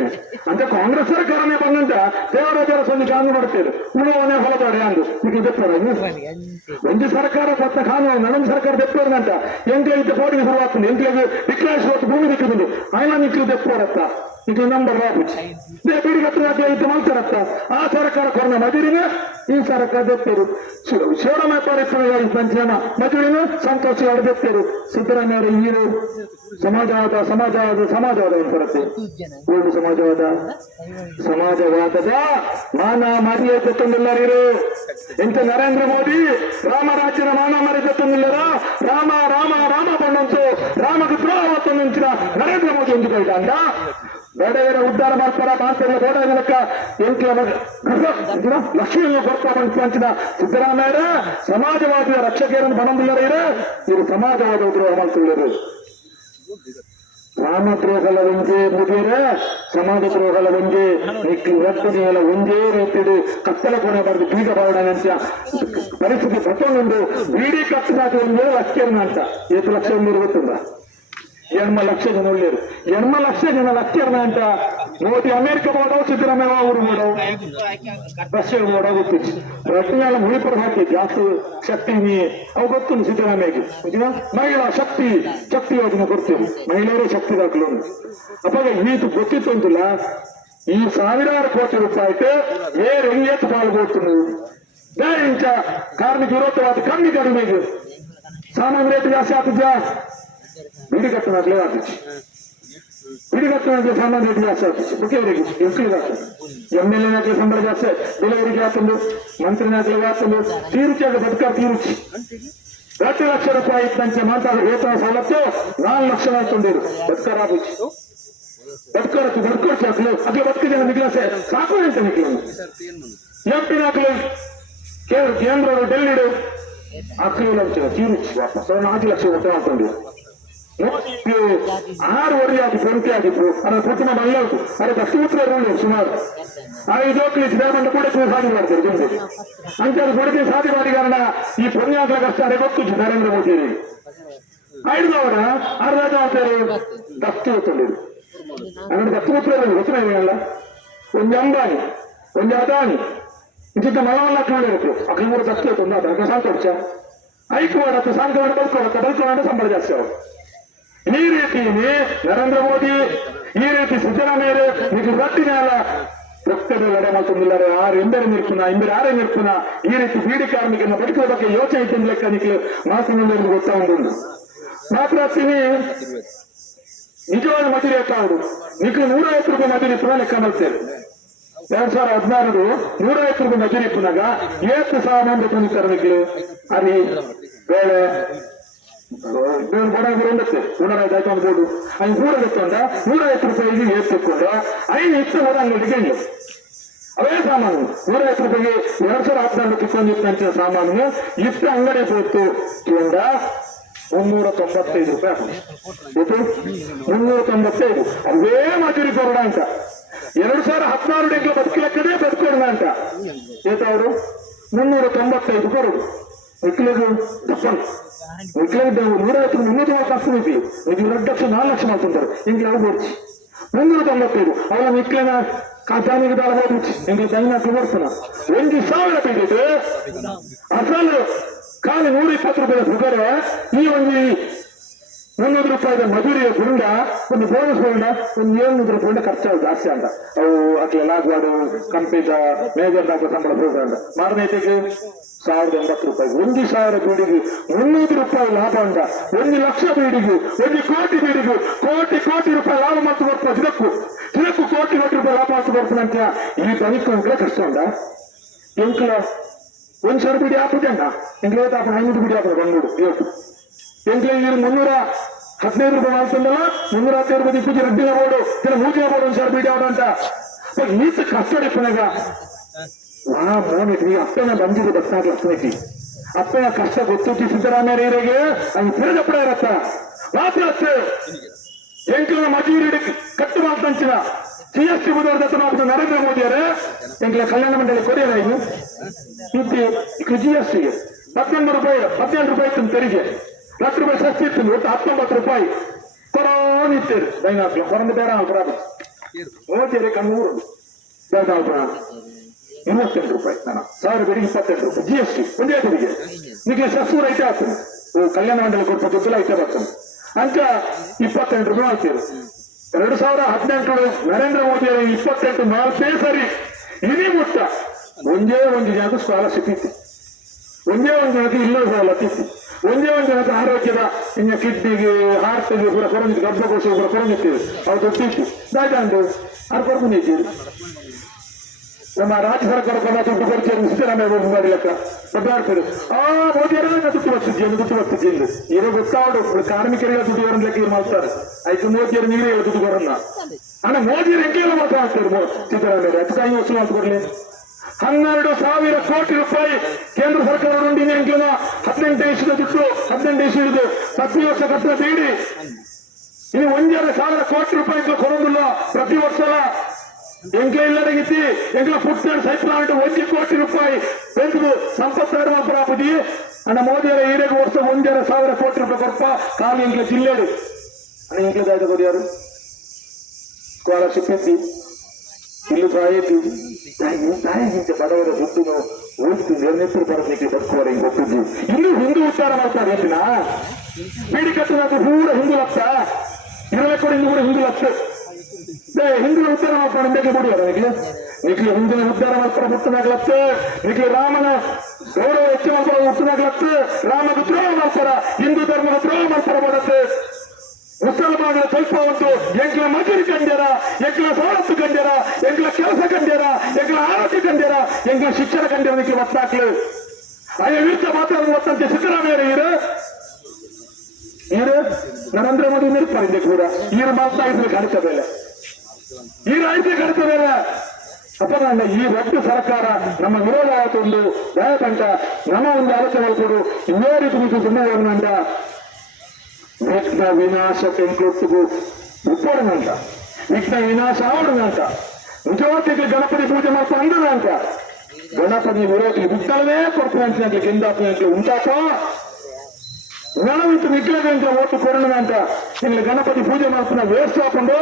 ಅಂತ ಕಾಂಗ್ರೆಸ್ ಸರ್ಕಾರನೇ ಬಂದಂತ ದೇವರಾಜರ ಸಂಧಿ ಕಾನೂನು ಮಾಡ್ತೇವೆ ಉಳುವನೆ ಹೊಲದೊಡೆ ಅಂದು. ಈಗ ಬೆಪ್ಪರ ಒಂದು ಸರ್ಕಾರ ಸತ್ತ ಕಾನೂನು ನಮ್ಮ ಸರ್ಕಾರ ದೆಪ್ಪರಂತ ಎಂಕ್ಲಿಗೆ ಪೋಡಿಗೆ ಶುರುವಾಗ್ತದೆ ಎಂಕ್ಲಿಗೆ ಡಿಕ್ಲೇರ್ಸ್ ಹೊತ್ತು ಭೂಮಿ ದಿಕ್ಕುದು ಆಯ್ನ ನಿಕ್ಲಿ ಬೆಪ್ಪರತ್ತ ಇದು ನಂಬರ್ ರಾಬುಚ್ಚಿ ಬಿಡಿಗಟ್ಟನಾಗ್ಲಿ ಇದು ಮಾಡ್ತಾರತ್ತ ಆ ಸರ್ಕಾರ ಕೊರೋನಾ ಮಜೂರಿನ ಈ ಸರ್ಕಾರ ದೆಪ್ಪರು ಶಿವರಾಮ ಪರಿಸರ ಪಂಚಮ ಮಜೂರಿನ ಸಂತೋಷ ಅವರು ದೆಪ್ಪರು ಸಿದ್ದರಾಮಯ್ಯ ಹೀರೋ ಸಮಾಜವಾದ ಸಮಾಜವಾದ ಸಮಾಜವಾದ ಒಂದು ಬರುತ್ತೆ ಒಂದು ಸಮಾಜವಾದ ಸಮಾಜವಾದದ ಮಾನ ಮರ್ಯಾದೆ ತಂದಿಲ್ಲರು ಎಂತ ನರೇಂದ್ರ ಮೋದಿ ರಾಮರಾಜ್ಯದ ಮಾನ ಮರ್ಯಾದೆ ತಂದಿಲ್ಲರ ರಾಮ ರಾಮ ರಾಮ ಬಂದಂತು ರಾಮಕ್ಕೆ ದ್ರೋಹ ತಂದಿನ ನರೇಂದ್ರ ಮೋದಿ ಒಂದು ಕೈದ ಅಂದ ಬೇಡವರ ಉದ್ಧಾರ ಮಾಡ್ತಾರ, ಮಾಡ್ತಾರೆ, ಬೇಡ ಜನಕ್ಕ ಲಕ್ಷ್ಮಿಯನ್ನು ಪಂಚಿನ ಸಿದ್ದರಾಮಯ್ಯ ಸಮಾಜವಾದಿಯ ರಕ್ಷಕರನ್ನು ಬಣಂದಿಲ್ಲರ ಇವರು ಸಮಾಜವಾದ ಉದ್ರೋಹ ಮಾಡ್ತಿದ್ದಾರೆ ರಾಮ ದ್ರೋಹಲ ಒಂದೇ ಮುದಿರ ಸಮಾಜ ದ್ರೋಹಲ ಒಂದೇ ರಕ್ಷಣೆಯಲ್ಲ ಒಂದೇ ರೀತಿಯಲ್ಲಿ ಕತ್ತಲ ಕೊನೆ ಬರೆದು ಬೀಗ ಬಾರಡಂತ ಪರಿಸ್ಥಿತಿ ಪ್ರತಿಯೊಂದು ಬೀಡಿ ಕತ್ತಿನಾಗ ಒಂದೇ ಲಕ್ಷ್ಯ ಅಂತ. ಎಷ್ಟು ಲಕ್ಷ ಒಂದು ಗೊತ್ತಿಲ್ಲ ఎనభై లక్షల జనులు లేరు ఎనభై లక్షల జనాలు అత్యర్నంట మోదీ అమెరికా పోవడం సిద్ధరామయ్య ఊరు పోవడం రష్యా పోవడం గుర్తించి రష్యాల ముడి ప్రభాకి ಶಕ್ತಿ ನೀ ಅವು ಗೊತ್ತು ಸಿದ್ದರಾಮಯ್ಯಗೆ ಮಹಿಳಾ ಶಕ್ತಿ ಶಕ್ತಿ ಯೋಜನೆ ಕೊಡ್ತೀವಿ. ಮಹಿಳೆಯರೇ ಶಕ್ತಿ ದಾಖಲು ಅಪ್ಪಾಗ ಈತು ಗೊತ್ತಿತ್ತು ಅಂತಿಲ್ಲ, ಈ ಸಾವಿರಾರು ಕೋಟಿ ರೂಪಾಯಿ ಏರ್ ಎಂಗೇತ್ ಪಾಲ್ಗೊಳ್ತೀನಿ ಬೇರೆ ಇಂಚ ಕಾರ್ಮಿಕ ವಿರೋಧವಾದ ಕಮ್ಮಿ ಕಡಿಮೆ ಸಾಮಾನ್ಯ ರೇಟ್ ಜಾಸ್ತಿ ಆಗ್ತಿದ್ಯಾ? ಬಿಡಿ ಕಟ್ಟನಾಗ್ಲೇ ಆಗ್ತಿತ್ತು ಬಿಡಿ ಕಟ್ಟನಾಗ್ಲೇ ಸಾಮಾನ್ಯ ರೇಟ್ ಜಾಸ್ತಿ ಆಗ್ತಿತ್ತು ಮುಖ್ಯವರಿಗೆ ಎಂಕ್ಲಿಗೆ ಆಗ್ತದೆ ಎಂ ಎಲ್ ಎನಾಗ್ಲೇ ಸಂಬಳ ಜಾಸ್ತಿ ಬೆಲೆಯವರಿಗೆ ಆಗ್ತಂದು ಮಂತ್ರಿನಾಗ್ಲೇ ಆಗ್ತಂದು ತೀರುಚಿಯಾಗ ಬದುಕ ತೀರುಚಿ ಎರಡು ಲಕ್ಷ ರೂಪಾಯಿ ಇದ್ದಂತೆ ಮಾತಾಡ ವೇತನ ಸವಲತ್ತು ನಾಲ್ಕು ಲಕ್ಷ ಮಾಡ್ಕೊಂಡಿರು ಬದುಕರಾಗುಚ್ಚಿ ಬದುಕರತ್ತು ಬದುಕೋರ್ಚಿ ಹಾಕಲು ಅದೇ ಬದುಕಿದ ನಿಗ್ಲಾಸೆ ಸಾಕು ಅಂತ ನಿಗ್ಲ ಎಂಪಿ ನಾಗ್ಲು ಕೇಂದ್ರ ಡೆಲ್ಲಿಡು ಅಕ್ಕಲು ಲಕ್ಷ ಆರು ವರೆಯಾಗಿ ಸಂಖ್ಯಾಗಿತ್ತು ಅದರ ಪ್ರಥಮ ಮಲ್ಲೋದು ಅದರ ದಕ್ಷಿಣೋತ್ತರ ಸುಮಾರು ಐದು ಶ್ರೀಮಂತ ಕೂಡ ಸಾಧನೆ ಮಾಡ್ತಾರೆ ಜನರಿಗೆ ಅಂತ ಕೊಡಕ್ಕೆ ಸಾಧನೆ ಮಾಡಿ ಕಾರಣ ಈ ಪುಣ್ಯಾಗ್ರ ಕಷ್ಟ ಗೊತ್ತು ನರೇಂದ್ರ ಮೋದಿ ಐದವರ ಅರ್ಧ ಅಂತಾರೆ ದಕ್ಷಿಣೋತ್ತರರು ಅಂದ್ರೆ ದಕ್ಷಿಣೋತ್ತರರು ಹೆಸರು ಏನಲ್ಲ ಒಂದು ಅಂಬಾನಿ ಒಂದು ಅದಾನಿ ಇದಕ್ಕೆ ಮಲವನ್ನ ಕಂಡಿರುತ್ತೆ ಅಕ್ಕ ಮೂರು ದಕ್ಷಿಣ ಒಂದು ಅದಕ್ಕೆ ಸಾಂತೋಚ ಐಕ್ಯವಾಡತ್ತೆ ಸಾಂತ್ವನ ಬಲ್ಕೋಡತ್ತೆ ಬಲ್ಕೋಣ ಸಂಬಳ ಜಾಸ್ತಿ ಅವರು ಈ ರೀತಿ ನರೇಂದ್ರ ಮೋದಿ ಈ ರೀತಿ ಸಿದ್ದರಾಮಯ್ಯ మీకు ರಟ್ಟಿನ ರಕ್ತದ ಲಡೆ ಮಾಡ್ಕೊಂಡಿದ್ದಾರೆ ಆರು ಎಂಬರೆ ನಿರ್ಪುಣ ಎಂಬರೆ ಆರೇ ನಿರ್ಪುಣ ಈ ರೀತಿ ಬೀಡಿ ಕಾರ್ಮಿಕನ ಬದುಕುವ ಬಗ್ಗೆ ಯೋಚನೆ ಇದ್ದ ಲೆಕ್ಕ ನಿಕ್ಲು ಮಾಸದಲ್ಲಿ ಗೊತ್ತಾ ಉಂಟು ಮಾತ್ರ ಹತ್ತೀನಿ ನಿಜವಾದ ಮಜೂರಿ ಎತ್ತಾವುದು ನಿಕ್ಲು ನೂರೈವತ್ತು ರೂಪಾಯಿ ಮಜೂರಿ ಪುನಃ ಲೆಕ್ಕ ಮಾಡ್ತೇವೆ ಎರಡ್ ಸಾವಿರದ ಹದಿನಾರು ನೂರೈವತ್ತು ರೂಪಾಯಿ ಮಜೂರಿ ಪುನಃ ಏತ್ತು ಸಾವಿರ ಮಂದಿ ತಂದಿದ್ದಾರೆ ನಿಕ್ಲು ಅರಿ ಬೇಳೆ ಬೇರೆ ಬಡ ಬರುತ್ತೆ ನೂರೈವತ್ತು ಆಯ್ತು ಅನ್ಬೋದು ಅಲ್ಲಿ ಕೂಡ ಗೊತ್ತಂದ ನೂರೈವತ್ತು ರೂಪಾಯಿಗೆ ಏತ್ ತಕ್ಕೊಂಡು ಐದು ಇತ್ತು ಹೋದ ಅಂಗಡಿ ಹೆಂಗೆ ಅವೇ ಸಾಮಾನು ನೂರೈವತ್ತು ರೂಪಾಯಿಗೆ ಎರಡು ಸಾವಿರ ಹದಿನಾರು ಕಿತ್ಕೊಂಡಿತ್ತಂತ ಸಾಮಾನು ಇಷ್ಟು ಅಂಗಡಿ ಹೋಯ್ತು ಕೇಂದ್ರ ಮುನ್ನೂರ ತೊಂಬತ್ತೈದು ರೂಪಾಯಿ. ಎಷ್ಟು ಮುನ್ನೂರ ತೊಂಬತ್ತೈದು ಅವೇ ಮಜೂರಿ ಕೊರೋಣ ಅಂತ ಎರಡು ಸಾವಿರ ಹದಿನಾರು ಡೆಂಗ್ಲು ಬದುಕಲಕ್ಕದೇ ಬದುಕೋಣ ಅಂತ ಏತವರು ಮುನ್ನೂರ ತೊಂಬತ್ತೈದು ಕೊಡುದು ಮಿಕ್ಲಿಗೆ ತಪ್ಪನು ಮಿಕ್ಲಿಗೆ ನೂರೈವತ್ತು ಮುನ್ನೂರ ಮೂವತ್ತು ನಿಕ್ಲಿ ನಿಮಗೆ ಎರಡು ಲಕ್ಷ, ನಾಲ್ಕು ಲಕ್ಷ ಮಾಡ್ಕೊಂತಾರೆ ಹಿಂಗೆ ಬೋಡ್ಸಿ ಮುನ್ನೂರ ತೊಂಬತ್ತೈದು. ಅವಳ ಮಿಕ್ಲಿನ ಖಾತಾನಿಗೆ ದಾಳ ಹೋಗ್ಬಿಟ್ಟು ಹಿಂಗೆ ದೈನಾಕು ಬರ್ತಾನ ಒಂದು ಸಾವಿರ ಬಿಟ್ಟಿದ್ದು ಅಸಲು ಖಾಲಿ ನೂರ ಇಪ್ಪತ್ತು ರೂಪಾಯಿ ಸುಗರೆ ಈ ಒಂದು ಮುನ್ನೂರು ರೂಪಾಯಿದ ಮಜೂರಿಯ ಗುಂಡ ಒಂದು ಬೋನಸ್ ಗುಂಡ ಒಂದು ಏಳ್ನೂರು ರೂಪಾಯಿ ಖರ್ಚಾಗ ಜಾಸ್ತಿ ಅಂತ. ಅವು ಅಟ್ಲ ಲಾಗ್ವಾಡು ಕಂಪಿದ ಮೇಜರ್ ಸಂಬಳ ಹೋಗಂಡ ಮಾರನೇತಿಗೆ ಸಾವಿರದ ಎಂಬತ್ತು ರೂಪಾಯಿ, ಒಂದು ಸಾವಿರ ಬೀಡಿಗೆ, ಮುನ್ನೂರು ರೂಪಾಯಿ ಲಾಭ ಉಂಡ ಒಂದು ಲಕ್ಷ ಬೀಡಿಗೆ, ಒಂದು ಕೋಟಿ ಬೀಡಿಗೆ, ಕೋಟಿ ಕೋಟಿ ರೂಪಾಯಿ ಲಾಭ ಮತ್ತು ಬರ್ತಾ ಇದಕ್ಕೂ ಇದಕ್ಕೂ ಕೋಟಿ ಕೋಟಿ ರೂಪಾಯಿ ಲಾಭ ಮತ್ತು ಬರ್ತಾನೆ ಅಂತ ಈ ಬದುಕು ಕಷ್ಟ ಉಂಡ ಎಂಕ್ಲ ಒಂದ್ ಸಾವಿರ ಬಿಡಿ ಹಾಕುತ್ತಣ್ಣ ಎಂಕ್ಲ ಹಾಕೋಣ ಐನೂರು ಬಿಡಿ ಹಾಕೋಣ ಬಂದ್ಬಿಡು ಇವತ್ತು. ಎಂಕ್ಲ ಈಗ ಮುನ್ನೂರ ಹದಿನೈದು ರೂಪಾಯಿ ಮಾಡ್ತಂದಲ್ಲ ಮುನ್ನೂರ ಹದಿನೈದು ರೂಪಾಯಿ ಪೂಜೆ ರಡ್ಡಿನ ಬೋರ್ಡು ಕೆಲ ಮೂಜೆ ಬೋರ್ಡು ಒಂದ್ ಸಾವಿರ ಬಿಡಿ ಆಡ ಅಂತ. ಬಟ್ ಈತ ಕಷ್ಟ ಪನಗ ವಾ ಮೋನಿಟ್ ಈ ಅಪ್ಪನ ಬಂದಿದ್ದು ಬಸ್ಸಾಗಿ ಅಪ್ಪನಿಗೆ ಅಪ್ಪನ ಕಷ್ಟ ಗೊತ್ತುತ್ತಿ ಸಿದ್ದರಾಮಯ್ಯರಿಗೆ ಅವ್ನು ತಿರುಗಪ್ಪಡ ಇರತ್ತ. ಅಷ್ಟೇ ಎಂಕಲ ಮಜೂರಿ ಕಟ್ಟು ಮಾತಂಚಿನ ಸಿ ಎಸ್ ಟಿ ಬುಧವಾರ ದತ್ತ ಮಾಡಿದ ನರೇಂದ್ರ ಮೋದಿಯವರೇ ಎಂಕಲ ಕಲ್ಯಾಣ ಮಂಡಳಿ ಕೊಡಿಯರ ಇದು ಇದು ಜಿ ಎಸ್ ಟಿಗೆ ಹದಿನೆಂಟು ರೂಪಾಯಿ ಹದಿನೆಂಟು ರೂಪಾಯಿ ಇತ್ತು ತೆರಿಗೆ. ಹತ್ತು ರೂಪಾಯಿ ಸಸ್ತಿ ಇತ್ತು ಒಟ್ಟು ಹತ್ತೊಂಬತ್ತು ರೂಪಾಯಿ. ಕೊರೋನ್ ಇತ್ತು. ದೈನಾಕ್ಲ ಹೊರಗೆ ಬೇಡ ಅಪರಾಧ ಮೋದಿಯವರೇ ಕಣ್ಣೂರು ಬೇಡ ಅಪರಾಧ ಇನ್ನೂತ್ತೆಂಟು ರೂಪಾಯಿ. ನಾನು ಸಾವಿರ ಬೇಡಿಗೆ ಇಪ್ಪತ್ತೆಂಟು ರೂಪಾಯಿ. ಜಿ ಎಸ್ ಟಿ ಒಂದೇ ತೆರಿಗೆ ನಿಮಗೆ ಸಸ್ಸೂರ ಐತೆ ಆಗ್ತದೆ ಓ, ಕಲ್ಯಾಣ ಮಂಡಲ ಕೊಟ್ಟ ದುಡ್ಡು ಐತೆ ಬರ್ತದೆ ಅಂಕ ಇಪ್ಪತ್ತೆಂಟು ರೂಪಾಯಿ ಆಗ್ತೀರಿ ಎರಡು ಸಾವಿರ ಹದಿನೆಂಟು ನರೇಂದ್ರ ಮೋದಿ ಅವರ ಇಪ್ಪತ್ತೆಂಟು ನಾಲ್ಕೇ ಸರಿ. ಇಡೀ ಮುಟ್ಟ. ಒಂದೇ ಒಂದು ಜನದ ಸ್ಕಾಲರ್ಶಿಪ್ ಇತ್ತು. ಒಂದೇ ಒಂದು ಜನಕ್ಕೆ ಇಲ್ಲ ಸವಲತ್ತು ಇತ್ತು. ಒಂದೇ ಒಂದು ಜನಕ್ಕೆ ಆರೋಗ್ಯದ ಇನ್ನು ಕಿಡ್ನಿಗೆ ಹಾರ್ಟ್ಗೆ ಕೂಡ ಕೊರಂಜಿ ಗರ್ಭಕೋಶ ಕೂಡ ಕೊರಂಜಿತ್ತೀವಿ ಅವ್ರು ದುಡ್ಡಿತ್ತು ದಾಟಂಡು ಅದು ಕೊಡ್ಕೊಂಡಿದ್ದೀರಿ ನಮ್ಮ ರಾಜ್ಯ ಸರ್ಕಾರ ಕೊಡ ದುಡ್ಡು ಕೊಡ್ತೀರಿ ಸಿದ್ದರಾಮಯ್ಯ ಮೋದಿ ಮಾಡಿ ಲೆಕ್ಕ. ಒದ್ದಾಡ್ತಾರೆ ಆ, ಮೋದಿಯವರೇ ದುಡ್ಡು ಬರ್ತಿದ್ದೆ ದುಡ್ಡು ಬರ್ತಿದ್ದೆ ಇರೋ ಗೊತ್ತಾಡು ಕಾರ್ಮಿಕರಿಗೆ ದುಡ್ಡು ಬರೋದ್ ಲೆಕ್ಕ ಏನು ಮಾಡ್ತಾರೆ. ಆಯ್ತು, ಮೋದಿಯವರು ನೀವೇ ದುಡ್ಡು ಬರೋಣ ಅಣ್ಣ, ಮೋದಿಯವರು ಹೆಂಗೆಲ್ಲ ಮಾತಾಡ್ತಾರೆ ಸಿದ್ದರಾಮಯ್ಯ ಅದಕ್ಕೆ ಐದು ವರ್ಷ ಮಾಡ್ಕೊಡ್ಲಿ ಹನ್ನೆರಡು ಸಾವಿರ ಕೋಟಿ ರೂಪಾಯಿ ಕೇಂದ್ರ ಸರ್ಕಾರ నుండి ಎಂಕ್ಲನ ಹದಿನೆಂಟು ದೇಶದ ದುಡ್ಡು, ಹದಿನೆಂಟು ದೇಶ ಹಿಡಿದು ಪ್ರತಿ ವರ್ಷ ಕಟ್ಟಿದ ಬೇಡಿ ಇನ್ನು ಒಂದೆರಡು ಸಾವಿರ ಕೋಟಿ ರೂಪಾಯಿ ಕೊಡೋದಿಲ್ಲ. ಪ್ರತಿ ವರ್ಷ ಇಲ್ಲದಗಿತ್ತಿ ಎಂಕ್ಲ ಪುಟ್ಟ ಸೈಪ್ಲಾಂಟ್ ಒಂದು ಕೋಟಿ ರೂಪಾಯಿ ಬೆಂದು ಸಂಪತ್ತಾರು ಪ್ರಾಪತಿ ಅಣ್ಣ ಮೋದಿಯರ ಈರೆಗೆ ವರ್ಷ ಒಂದೆರಡು ಸಾವಿರ ಕೋಟಿ ರೂಪಾಯಿ ಕೊಡ್ಪ. ಕಾಲು ಎಂಕ್ಲೆ ಜಿಲ್ಲೆಡು. ಅಣ್ಣ ಎಂಕ್ಲೆ ದಾಯ್ತ ಕೊಡಿಯಾರು ಸ್ಕಾಲರ್ಶಿಪ್ ಎತ್ತಿ ಇಲ್ಲಿ ಬಾಯಿತು ತಾಯಿಗಿಂತ ಬಡವರ ದುಡ್ಡು ಓದಿತು ನಿರ್ಣಿತರು ಬರಲಿಕ್ಕೆ ಬದುಕುವರೆ ಗೊತ್ತಿದ್ದು ಇಲ್ಲಿ ಹಿಂದೂ ಉಚ್ಚಾರ ಮಾಡ್ತಾರೆ ಹೆಚ್ಚಿನ ಬೀಡಿ ಕಟ್ಟದ ಪೂರ ಹಿಂದೂ ಲಕ್ಷ. ಇರಬೇಕು ಕೂಡ ಹಿಂದೂ ಲಕ್ಷ. ಹಿಂದಿನ ಉದ್ಧಾರ ಮಾಡ್ಕೊಂಡು ಬೇಗ ಬಿಡಿ ನಿಖಿಲ್. ನಿಖಿಲ್ ಹಿಂದಿನ ಉದ್ಧಾರ ಮಾಡ್ಕೊಂಡು ಹುಟ್ಟನಾಗ್ಲತ್ತ ನಿಖಿಲ್ ರಾಮನ ಗೌರವ ಹೆಚ್ಚು ಮಾಡ್ಕೊಂಡು ಹುಟ್ಟನಾಗ್ಲತ್ತ ರಾಮದ ದ್ರೋಹ ಮಾಡ್ತಾರ. ಹಿಂದೂ ಧರ್ಮದ ದ್ರೋಹ ಮಾಡ್ತಾರ ಮಾಡತ್ತೆ ಮುಸಲ್ಮಾನರ ಉಂಟು ಎಂಕ್ಲ ಮಜೂರಿ ಕಂಡ್ಯಾರ ಎಂಕ್ಲ ಸವಲತ್ತು ಕಂಡ್ಯಾರ ಎಂಕ್ಲ ಕೆಲಸ ಕಂಡ್ಯಾರ ಎಂಕ್ಲ ಆರೋಗ್ಯ ಕಂಡ್ಯಾರ ಎಂಕ್ಲ ಶಿಕ್ಷಣ ಕಂಡ್ಯಾರ ನಿಖಿಲ್ ಒತ್ತಾಕ್ಲು ಅಯ್ಯ ವಿರುದ್ಧ ಮಾತಾಡೋದು ಒತ್ತಂತೆ ಸಿದ್ದರಾಮಯ್ಯ ಇರು ಇರು ನರೇಂದ್ರ ಮೋದಿ ನಿರ್ಪಾರಿದೆ ಕೂಡ. ಈರು ಮಾತಾ ಇದ್ರೆ ಕಡಿತ ಬೆಲೆ ಈ ರಾಜ್ಯ ಕಡಿತದಲ್ಲ ಅಪ್ಪ ನನ್ನ ಈ ಒಟ್ಟು ಸರ್ಕಾರ ನಮ್ಮ ವಿರೋಧ ಆತೊಂದು ದಯತಂಟ ನಮ್ಮ ಒಂದು ಆಲೋಚನೆ ಕೊಡು ಇನ್ನೇ ರೀತಿ ನೀವು ಸುಮ್ಮನೆ ಅಂತ ವಿಘ್ನ ವಿನಾಶ ಕೆಂಕೊಟ್ಟಿಗೂ ಉಪ್ಪಡನಂತ ವಿಘ್ನ ವಿನಾಶ ಆವಡನಂತ ನಿಜವಾಗಿ ಗಣಪತಿ ಪೂಜೆ ಮಾಡ್ತಾ ಅಂದನಂತ ಗಣಪತಿ ವಿರೋಧಿ ಬಿದ್ದಲನೇ ಕೊಡ್ತೀನಿ ಅಂತ ಗೆಂದಾಪಿ ಉಂಟಾಪ ಗಣವಿತ್ತು ನಿಕ್ಲಗಂತ ಓಟು ಕೊರನ ಅಂತ ಇಲ್ಲಿ ಗಣಪತಿ ಪೂಜೆ ಮಾಡ್ತಾನೆ ವೇಸ್ಟ್ ಹಾಕೊಂಡು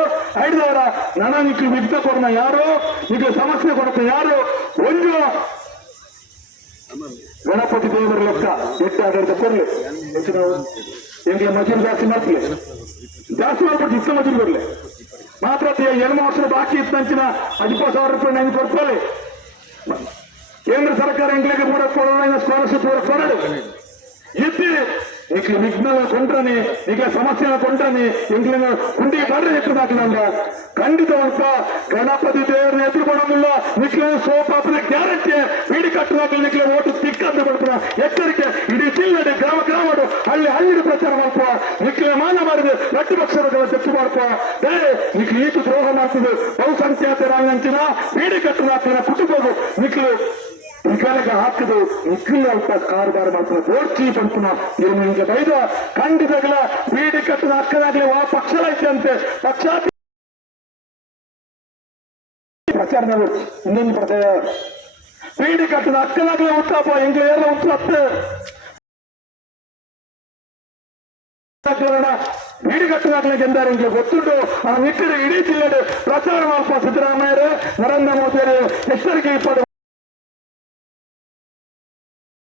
ಐದವರ ನಣ ನಿಕ್ಲು ಬಿದ್ದ ಕೊಡನ ಯಾರು? ನಿಕ್ಲು ಸಮಸ್ಯೆ ಕೊಡುತ್ತ ಯಾರು? ಒಂದು ಗಣಪತಿ ದೇವರ ಲೆಕ್ಕ ಎಟ್ಟಾಗದ ಕೊಡ್ಲಿ? ಹೆಚ್ಚಿನ ಎಂಗೆ ಮಜೂರು ಜಾಸ್ತಿ ಮಾಡ್ತೀವಿ? ಜಾಸ್ತಿ ಮಾಡ್ಬಿಟ್ಟು ಇಷ್ಟ ಮಜೂರು ಬರ್ಲಿ ಮಾತ್ರ ಎರಡು ವರ್ಷ ಬಾಕಿ ಇತ್ತಂಚಿನ ಹದಿಪ್ಪತ್ತು ಸಾವಿರ ರೂಪಾಯಿ ನಂಗೆ ಕೊಡ್ತಾರೆ ಕೇಂದ್ರ ಸರ್ಕಾರ ಎಂಗ್ಲಿಗೆ ಕೂಡ ಕೊಡೋಣ ಸ್ಕಾಲರ್ಶಿಪ್ ಕೂಡ ಕೊಡೋದು. ಎತ್ತಿ నీకు విఘ్నాల కొంటని నీకు సమస్యల కొంటని ఇంట్లో కుండి ಬರ್ರಿ ಎತ್ತದಾಕಿನಂದ ಖಂಡಿತವಂತ ಗಣಪತಿ ದೇವರನ್ನ ಎದುರುಗೊಳ್ಳೋದಿಲ್ಲ ನಿಕ್ಲೆ ಸೋಪ್ ಹಾಕಿದ ಗ್ಯಾರಂಟಿ ಬೀಡಿ ಕಟ್ಟುವಾಗ ನಿಕ್ಲೆ ಓಟು ತಿಕ್ಕಂತ ಕೊಡ್ತಾರ ಎಚ್ಚರಿಕೆ ಇಡೀ ಜಿಲ್ಲೆ ಗ್ರಾಮ ಗ್ರಾಮಡು ಹಳ್ಳಿ ಹಳ್ಳಿ ಪ್ರಚಾರ ಮಾಡ್ಪ ನಿಕ್ಲೆ ಮಾನ ಮಾಡಿದೆ ಪ್ರತಿಪಕ್ಷಗಳ ತೆತ್ತು ಮಾಡ್ಪ ಏ ನಿಕ್ಲೆ ಈತು ದ್ರೋಹ ಮಾಡ್ತಿದ್ದು ಬಹುಸಂಖ್ಯಾತರಾಗಿನ ಬೀಡಿ ಕಟ್ಟುವ ಕುಟುಂಬಗಳು ನಿಕ್ಲು ನಿಖಾಲಿಗೆ ಹಾಕಿದು ನಿಖಿಲ್ ಅಂತ ಕಾರುಬಾರು ಮಾಡ್ತಾನೆ ಓಡ್ಚಿ ಬಂತು ಇವ್ರು ನಿಮ್ಗೆ ಬೈದ ಖಂಡಿತಗಳ ಬೀಡಿ ಕಟ್ಟದ ಹಕ್ಕದಾಗ್ಲಿ ಆ ಪಕ್ಷ ಐತೆ ಪಕ್ಷ ಪ್ರಚಾರ ಇನ್ನೊಂದು ಪ್ರಚಾರ ಬೀಡಿ ಕಟ್ಟದ ಹಕ್ಕದಾಗ್ಲಿ ಉಂಟಪ್ಪ ಹೆಂಗ್ ಎಲ್ಲ ಉಂಟು ಹತ್ತು ಬೀಡಿ ಹಿಂಗೆ ಎಂದಾರು ನಿಮಗೆ ಗೊತ್ತುಂಟು. ಆ ನಿಟ್ಟಿನ ಇಡೀ ಜಿಲ್ಲೆಯಲ್ಲಿ ಪ್ರಚಾರ ಮಾಡ್ಪ ಸಿದ್ದರಾಮಯ್ಯರು, ನರೇಂದ್ರ ಮೋದಿ ಎಷ್ಟರಿಗೆ ಇಪ್ಪತ್ತು